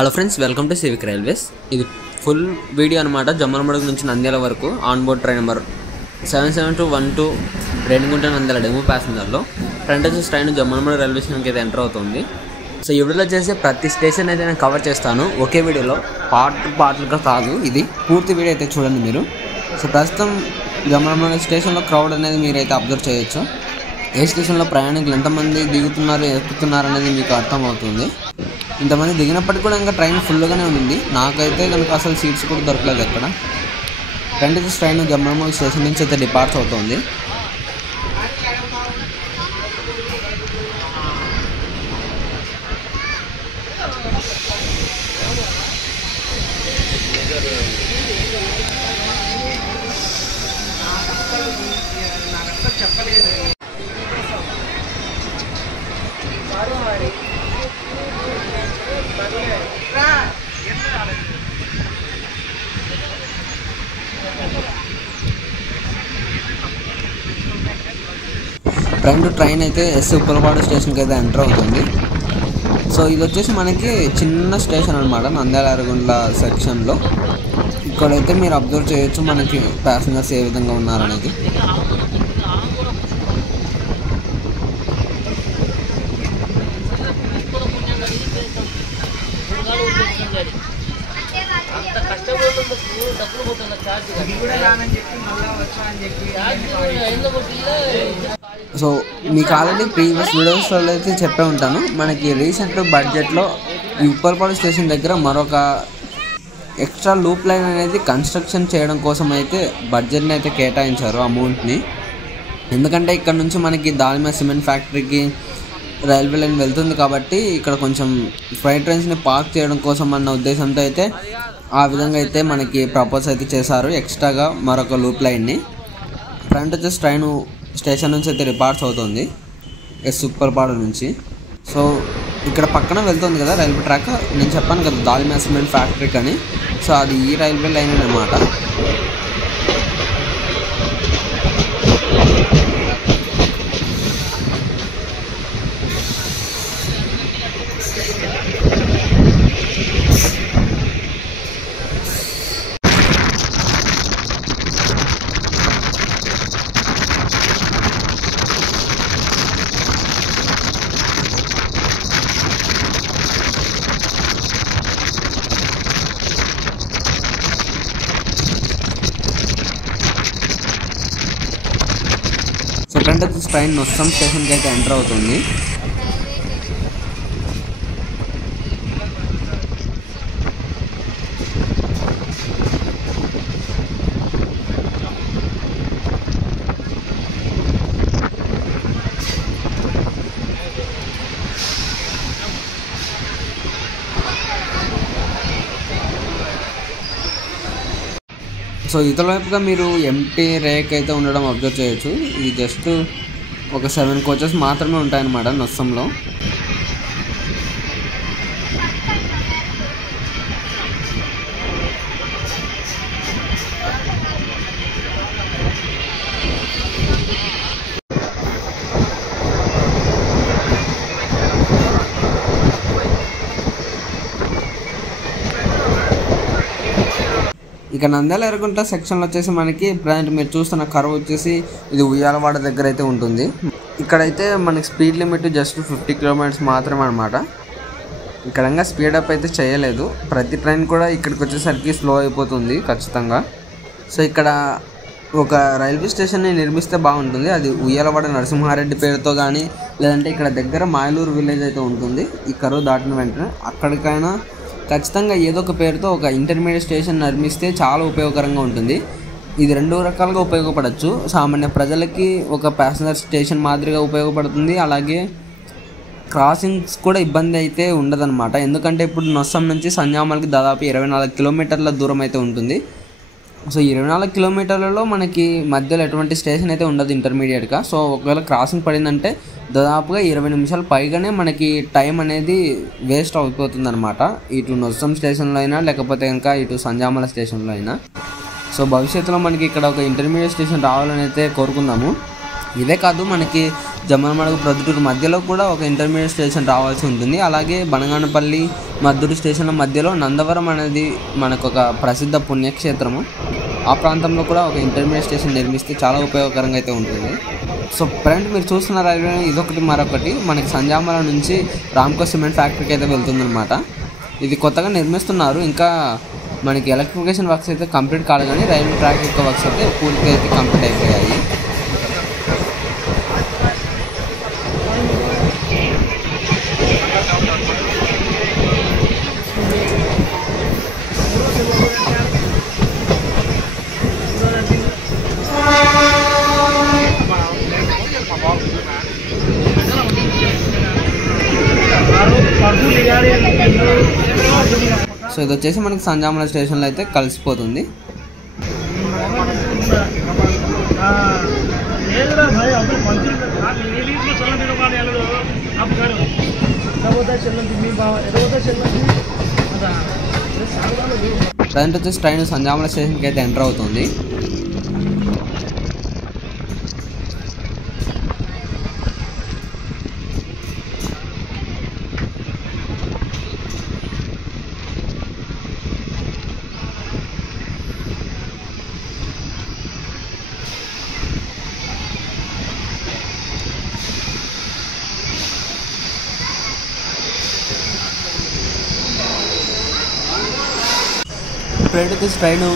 Hello friends, welcome to civic railways. ఇది full video అనమాట. జమ్మలమడుగు నుంచి నంద్యాల వరకు on board train number 7712 Renigunta Nandyal DEMU ప్యాసింజర్లో ఫ్రంట్ వచ్చేసి ట్రైన్ జమ్మలమడుగు రైల్వే స్టేషన్కి అయితే ఎంటర్ అవుతుంది. సో ఈ వీడియోలో చేసే ప్రతి స్టేషన్ అయితే నేను కవర్ చేస్తాను ఒకే వీడియోలో, పార్ట్లుగా కాదు. ఇది పూర్తి వీడియో అయితే చూడండి మీరు. సో ప్రస్తుతం జమ్మలమడుగు స్టేషన్లో క్రౌడ్ అనేది మీరైతే అబ్జర్వ్ చేయొచ్చు. ఏ స్టేషన్లో ప్రయాణికులు ఎంతమంది దిగుతున్నారు, ఎక్కుతున్నారు అనేది మీకు అర్థమవుతుంది. ఇంతమంది దిగినప్పటికీ కూడా ఇంకా ట్రైన్ ఫుల్గానే ఉంది. నాకైతే కనుక అసలు సీట్స్ కూడా దొరకలేదు ఎక్కడ. ఫ్రంట్ ట్రైన్ జమ్మలమడుగు స్టేషన్ నుంచి అయితే డిపార్ట్స్ అవుతుంది. ట్రైన్ అయితే ఎస్ ఉప్పలపాడు స్టేషన్కి అయితే ఎంటర్ అవుతుంది. సో ఇది వచ్చేసి మనకి చిన్న స్టేషన్ అనమాట, నంద్యాల అరగుండ్ల సెక్షన్లో. ఇక్కడైతే మీరు అబ్జర్వ్ చేయొచ్చు మనకి ప్యాసింజర్స్ ఏ విధంగా ఉన్నారనేది. సో మీకు ఆల్రెడీ ప్రీవియస్ వీడియోస్లో అయితే చెప్పే ఉంటాను, మనకి రీసెంట్ బడ్జెట్లో ఈ ఉప్పలపాడు స్టేషన్ దగ్గర మరొక ఎక్స్ట్రా లూప్ లైన్ అనేది కన్స్ట్రక్షన్ చేయడం కోసం అయితే బడ్జెట్ని అయితే కేటాయించారు అమౌంట్ని. ఎందుకంటే ఇక్కడ నుంచి మనకి దాల్మియా సిమెంట్ ఫ్యాక్టరీకి రైల్వే లైన్ వెళ్తుంది కాబట్టి ఇక్కడ కొంచెం ఫ్రైట్ ట్రైన్స్ని పార్క్ చేయడం కోసం అన్న ఉద్దేశంతో అయితే ఆ విధంగా అయితే మనకి ప్రపోజ్ అయితే చేశారు, ఎక్స్ట్రాగా మరొక లూప్ లైన్ని. ఫ్రంట్ వచ్చేసి ట్రైన్ స్టేషన్ నుంచి అయితే డిపార్ట్స్ అవుతుంది ఎస్ ఉప్పలపాడు నుంచి. సో ఇక్కడ పక్కన వెళ్తుంది కదా రైల్వే ట్రాక్, నేను చెప్పాను కదా దాల్మియా సిమెంట్ ఫ్యాక్టరీకి అని. సో అది ఈ రైల్వే లైన్ అన్నమాట. ఫ్రంట్ వచ్చేసి ట్రైన్ నొస్సం స్టేషన్కి అయితే ఎంటర్ అవుతుంది. సో ఇతర వైపుగా మీరు ఎంటీ రేక్ అయితే ఉండడం అబ్జర్వ్ చేయొచ్చు. ఇది జస్ట్ ఒక 7 కోచెస్ మాత్రమే ఉంటాయన్నమాట నొస్సంలో. ఇక నంద్యాల ఎర్రగుంట సెక్షన్లో వచ్చేసి మనకి ప్రజెంట్ మీరు చూస్తున్న కర్వ్ వచ్చేసి ఇది ఉయ్యాలవాడ దగ్గర అయితే ఉంటుంది. ఇక్కడైతే మనకి స్పీడ్ లిమిట్ జస్ట్ 50 కిలోమీటర్స్ మాత్రమే అనమాట. ఇక్కడ స్పీడప్ అయితే చేయలేదు. ప్రతి ట్రైన్ కూడా ఇక్కడికి వచ్చేసరికి స్లో అయిపోతుంది ఖచ్చితంగా. సో ఇక్కడ ఒక రైల్వే స్టేషన్ని నిర్మిస్తే బాగుంటుంది. అది ఉయ్యాలవాడ నరసింహారెడ్డి పేరుతో కానీ, లేదంటే ఇక్కడ దగ్గర మాయలూరు విలేజ్ అయితే ఉంటుంది. ఈ కర్వ్ దాటిన వెంటనే అక్కడికైనా ఖచ్చితంగా ఏదో ఒక పేరుతో ఒక ఇంటర్మీడియట్ స్టేషన్ నిర్మిస్తే చాలా ఉపయోగకరంగా ఉంటుంది. ఇది 2 రకాలుగా ఉపయోగపడవచ్చు. సామాన్య ప్రజలకి ఒక ప్యాసింజర్ స్టేషన్ మాదిరిగా ఉపయోగపడుతుంది, అలాగే క్రాసింగ్స్ కూడా ఇబ్బంది అయితే ఉండదన్నమాట. ఎందుకంటే ఇప్పుడు నొస్సం నుంచి సంజామలకి దాదాపు 24 కిలోమీటర్ల దూరం అయితే ఉంటుంది. సో 24 కిలోమీటర్లలో మనకి మధ్యలో ఎటువంటి స్టేషన్ అయితే ఉండదు ఇంటర్మీడియట్గా. సో ఒకవేళ క్రాసింగ్ పడిందంటే దాదాపుగా 20 నిమిషాలు పైగానే మనకి టైం అనేది వేస్ట్ అయిపోతుంది అనమాట, ఇటు నొస్సం స్టేషన్లో అయినా లేకపోతే ఇంకా ఇటు సంజామల స్టేషన్లో అయినా. సో భవిష్యత్తులో మనకి ఇక్కడ ఒక ఇంటర్మీడియట్ స్టేషన్ రావాలని అయితే కోరుకుందాము. ఇదే కాదు మనకి జమ్మలమడుగు ప్రొద్దుటూరు మధ్యలో కూడా ఒక ఇంటర్మీడియట్ స్టేషన్ రావాల్సి ఉంటుంది. అలాగే బనగానపల్లి మద్దూరు స్టేషన్ల మధ్యలో నందవరం అనేది మనకు ఒక ప్రసిద్ధ పుణ్యక్షేత్రము. ఆ ప్రాంతంలో కూడా ఒక ఇంటర్మీడియట్ స్టేషన్ నిర్మిస్తే చాలా ఉపయోగకరంగా అయితే ఉంటుంది. సో ఫ్రెండ్ మీరు చూస్తున్న రైల్వే ఇదొకటి మరొకటి మనకి సంజామల నుంచి రామ్కో సిమెంట్ ఫ్యాక్టరీకి అయితే వెళ్తుందన్నమాట. ఇది కొత్తగా నిర్మిస్తున్నారు. ఇంకా మనకి ఎలక్ట్రిఫికేషన్ వర్క్స్ అయితే కంప్లీట్ కాదు, కానీ రైల్వే ట్రాక్ యొక్క వర్క్స్ అయితే పూర్తిగా అయితే కంప్లీట్ అయిపోయాయి. సో ఇది వచ్చేసి మనకి సంజామల స్టేషన్లో అయితే కలిసిపోతుంది. ప్రజెంట్ వచ్చేసి ట్రైన్ సంజామల స్టేషన్కి అయితే ఎంటర్ అవుతుంది. ఇప్పుడైతే ట్రైన్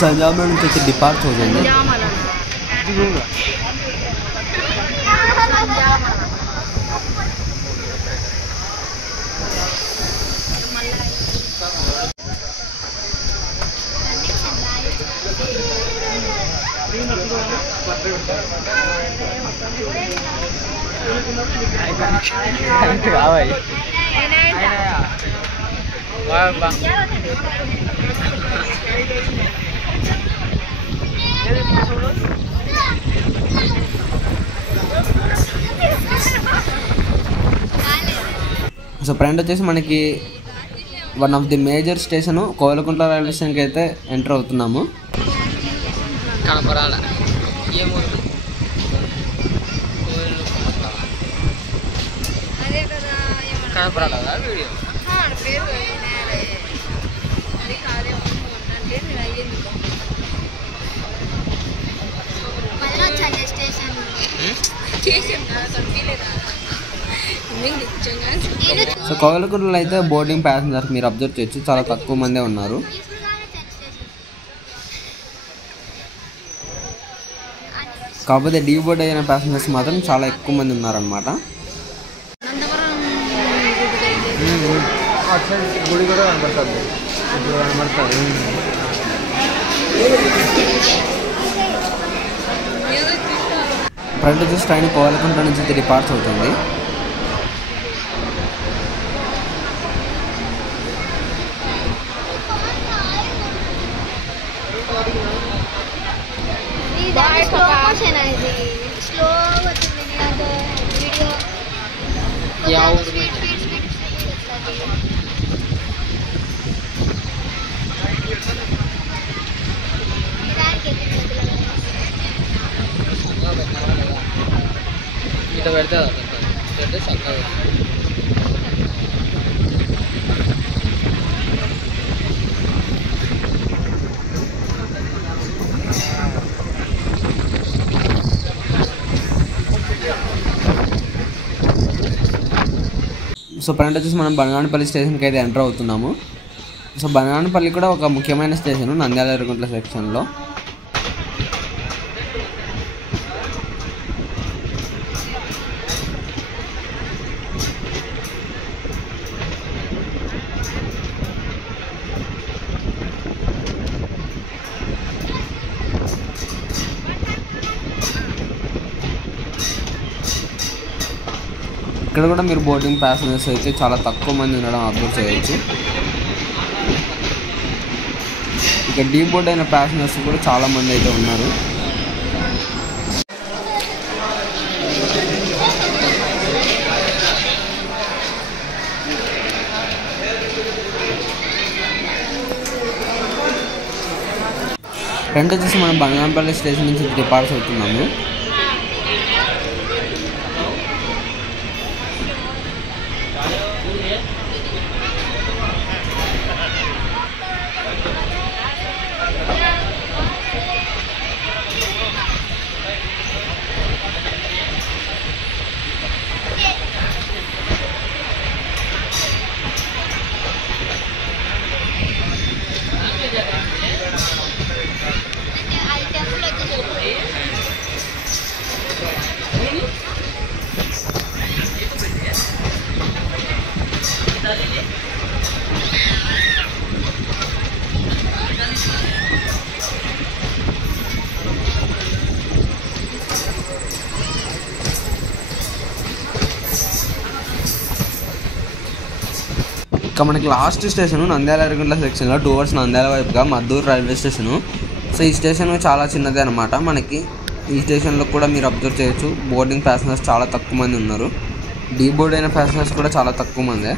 సంజామల నుంచి అయితే డిపార్ట్ అవుతుంది. సో ఫ్రెండ్ వచ్చేసి మనకి one of the major station Kovelakuntla railway స్టేషన్కి అయితే ఎంటర్ అవుతున్నాము. సో కోవెలకుంట్లలో అయితే బోర్డింగ్ ప్యాసింజర్స్ మీరు అబ్జర్వ్ చేయొచ్చు, చాలా తక్కువ మందే ఉన్నారు. కాకపోతే డీ బోర్డ్ అయిన ప్యాసింజర్స్ మాత్రం చాలా ఎక్కువ మంది ఉన్నారనమాట. గుడి కూడా కనబడుతుంది. ఫ్రంట్ వచ్చేసి ట్రైన్ కోవెలకుంట్ల నుంచి డిపార్ట్స్ అవుతుంది. సో ఫ్రెండ్ వచ్చేసి మనం బనగానపల్లి స్టేషన్కి అయితే ఎంటర్ అవుతున్నాము. సో బనగానపల్లి కూడా ఒక ముఖ్యమైన స్టేషన్ నంద్యాల ఎర్రగుంట్ల సెక్షన్లో. ఇక్కడ కూడా మీరు బోర్డింగ్ ప్యాసింజర్స్ అయితే చాలా తక్కువ మంది ఉండడం అబ్జర్వ్ చేయొచ్చు. ఇక డీ బోర్డ్ అయిన ప్యాసింజర్స్ కూడా చాలా మంది అయితే ఉన్నారు. ఫ్రంట్ వచ్చేసి మనం బనగానపల్లి స్టేషన్ నుంచి డిపార్ట్స్ అవుతున్నాము. ఇక మనకి లాస్ట్ స్టేషన్ నంద్యాల ఎర్రగుంట్ల సెక్షన్లో టువర్డ్స్ నంద్యాల వైపుగా మద్దూరు రైల్వే స్టేషను. సో ఈ స్టేషన్ చాలా చిన్నదే అనమాట. మనకి ఈ స్టేషన్లో కూడా మీరు అబ్జర్వ్ చేయొచ్చు, బోర్డింగ్ ప్యాసింజర్స్ చాలా తక్కువ మంది ఉన్నారు. డీ బోర్డ్ అయిన ప్యాసింజర్స్ కూడా చాలా తక్కువ మందే.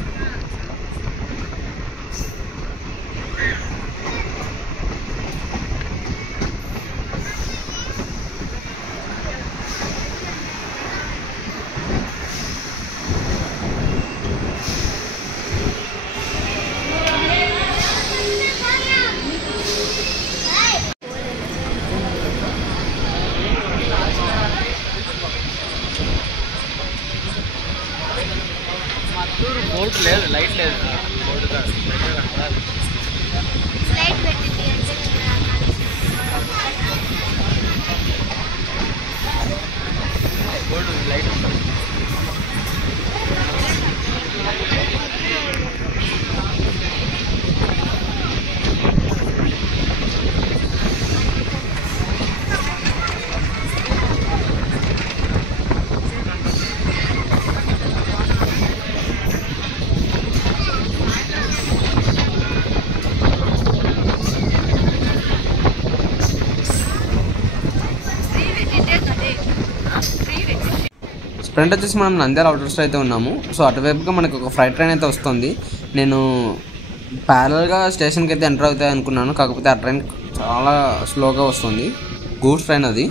బోర్డు లేదు, లైట్ లేదు, బోర్డు కాదు, లైట్ పెట్టింది బోర్డు లైట్ ఉంటుంది. ఫ్రంట్ వచ్చేసి మనం నంద్యాల అవుటర్స్లో అయితే ఉన్నాము. సో అటువైపుగా మనకు ఒక ఫ్రైట్ ట్రైన్ అయితే వస్తుంది. నేను ప్యారల్గా స్టేషన్కి అయితే ఎంటర్ అవుతాయి అనుకున్నాను, కాకపోతే ఆ ట్రైన్ చాలా స్లోగా వస్తుంది. గూడ్స్ ట్రైన్ అది.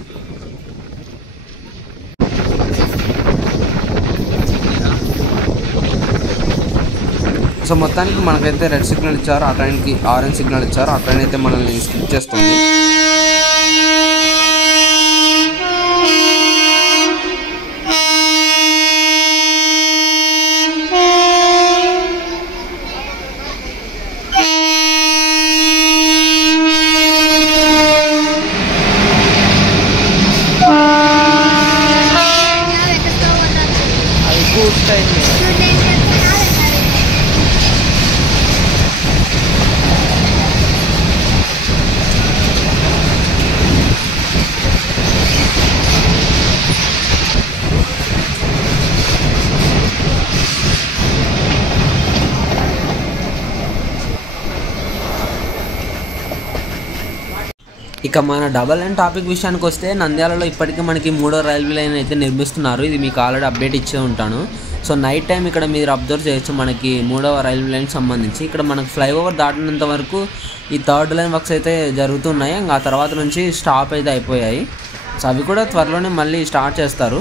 సో మొత్తానికి మనకైతే రెడ్ సిగ్నల్ ఇచ్చారు, ఆ ట్రైన్కి ఆరెంజ్ సిగ్నల్ ఇచ్చారు. ఆ ట్రైన్ అయితే మనల్ని స్కిప్ చేస్తుంది. ఇక మన డబల్ లైన్ టాపిక్ విషయానికి వస్తే, నంద్యాలలో ఇప్పటికీ మనకి 3వ రైల్వే లైన్ అయితే నిర్మిస్తున్నారు. ఇది మీకు ఆల్రెడీ అప్డేట్ ఇచ్చే ఉంటాను. సో నైట్ టైం ఇక్కడ మీరు అబ్జర్వ్ చేయొచ్చు, మనకి 3వ రైల్వే లైన్కి సంబంధించి ఇక్కడ మనకు ఫ్లైఓవర్ దాటినంత వరకు ఈ 3rd లైన్ వర్క్స్ అయితే జరుగుతున్నాయి. ఆ తర్వాత నుంచి స్టాప్ అయితే అయిపోయాయి. సో అవి కూడా త్వరలోనే మళ్ళీ స్టార్ట్ చేస్తారు.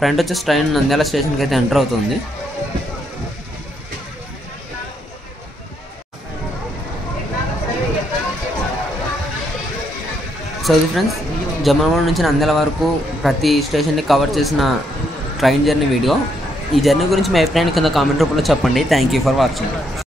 ఫ్రంట్ వచ్చేసి ట్రైన్ నంద్యాల స్టేషన్కి అయితే ఎంటర్ అవుతుంది. సో ఇది ఫ్రెండ్స్, జమ్మలమడుగు నుంచి నంద్యాల వరకు ప్రతి స్టేషన్ని కవర్ చేసిన ట్రైన్ జర్నీ వీడియో. ఈ జర్నీ గురించి మీ అభిప్రాయాన్ని కింద కామెంట్ రూపంలో చెప్పండి. Thank you for watching.